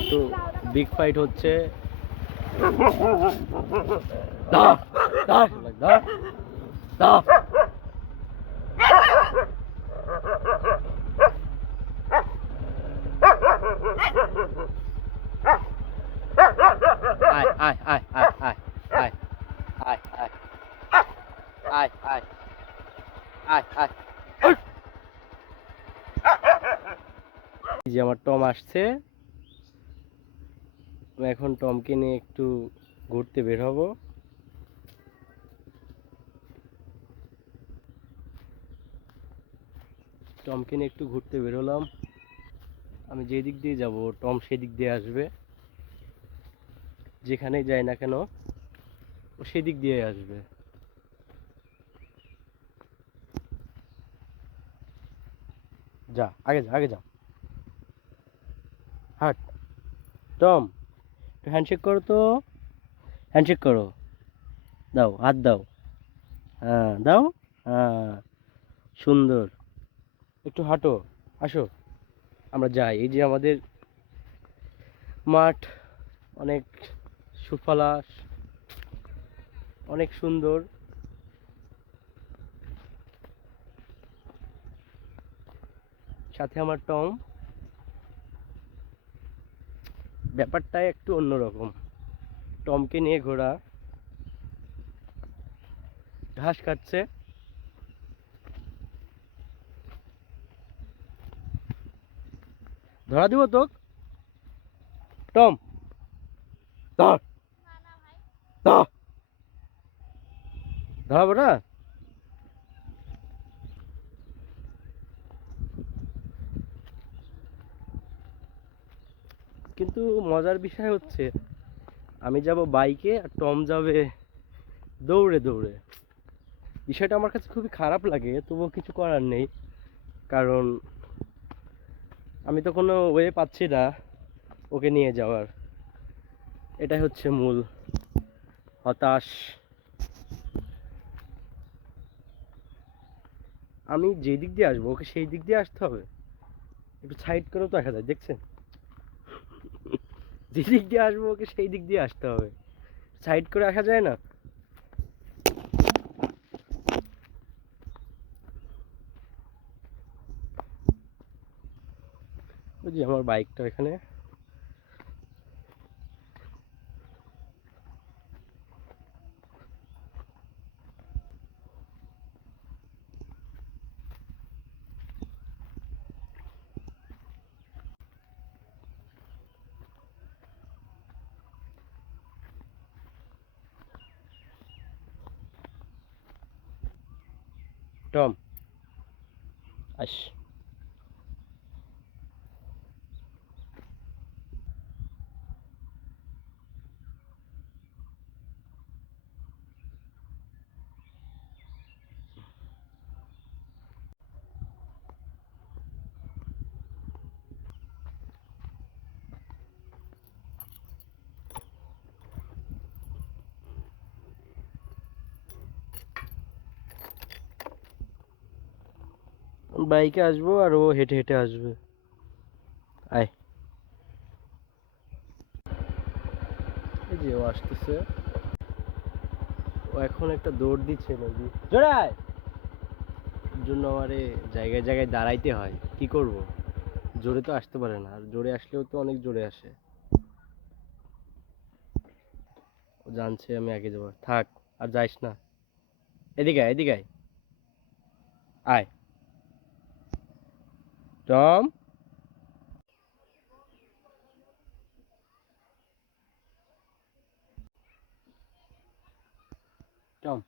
একটু big fight হচ্ছে। আয় আয় যে আমার টম আসছে। এখন টমকে নিয়ে একটু ঘুরতে বের হব। টমকে নিয়ে একটু ঘুরতে বের হলাম। আমি যে দিক দিয়ে যাব, টম সেদিক দিয়ে আসবে। যেখানেই যাই না কেন, ও সেদিক দিয়ে আসবে। যা, আগে যা আগে যা। হাট। টম! হ্যান্ডশেক করো তো। হ্যান্ডশেক করো। দাও, হাত দাও। হ্যাঁ দাও। হ্যাঁ সুন্দর। একটু হাঁটো, আসো। আমরা যাই। এই যে আমাদের মাঠ, অনেক সুফলা অনেক সুন্দর। সাথে আমার টম। ব্যাপারটাই একটু অন্যরকম। টমকে নিয়ে ঘোরা ঘাস খাচ্ছে। ধরা দিব তো টম। ধর। ধরাবো না? কিন্তু মজার বিষয় হচ্ছে, আমি যাব বাইকে আর টম যাবে দৌড়ে দৌড়ে। বিষয়টা আমার কাছে খুবই খারাপ লাগে, তবুও কিছু করার নেই। কারণ আমি তো কোনো ওয়ে পাচ্ছি না ওকে নিয়ে যাওয়ার। এটাই হচ্ছে মূল হতাশ। আমি যে দিক দিয়ে আসব, ওকে সেই দিক দিয়ে আসতে হবে। একটু সাইড করেও তো দেখা যায়, দেখছেন? যে দিক দিয়ে আসব ওকে সেই দিক দিয়ে আসতে হবে। সাইড করে আসা যায় না? যে আমার বাইকটা এখানে। টম আস বাইকে আসব আর ও হেঁটে হেঁটে আসবে। আয়। এই যে ও আসতেছে। ও এখন একটা দৌড় দিচ্ছে নাকি? জোড়ায় জন্য আমারে জায়গায় জায়গায় দাঁড়াইতে হয়। কি করব? জোরে তো আসতে পারে না। আর জোরে আসলেও তো অনেক জোরে আসে। ও জানছে আমি আগে যাব। থাক আর যাইস না। এদিকে এদিকে আয়। Tom Tom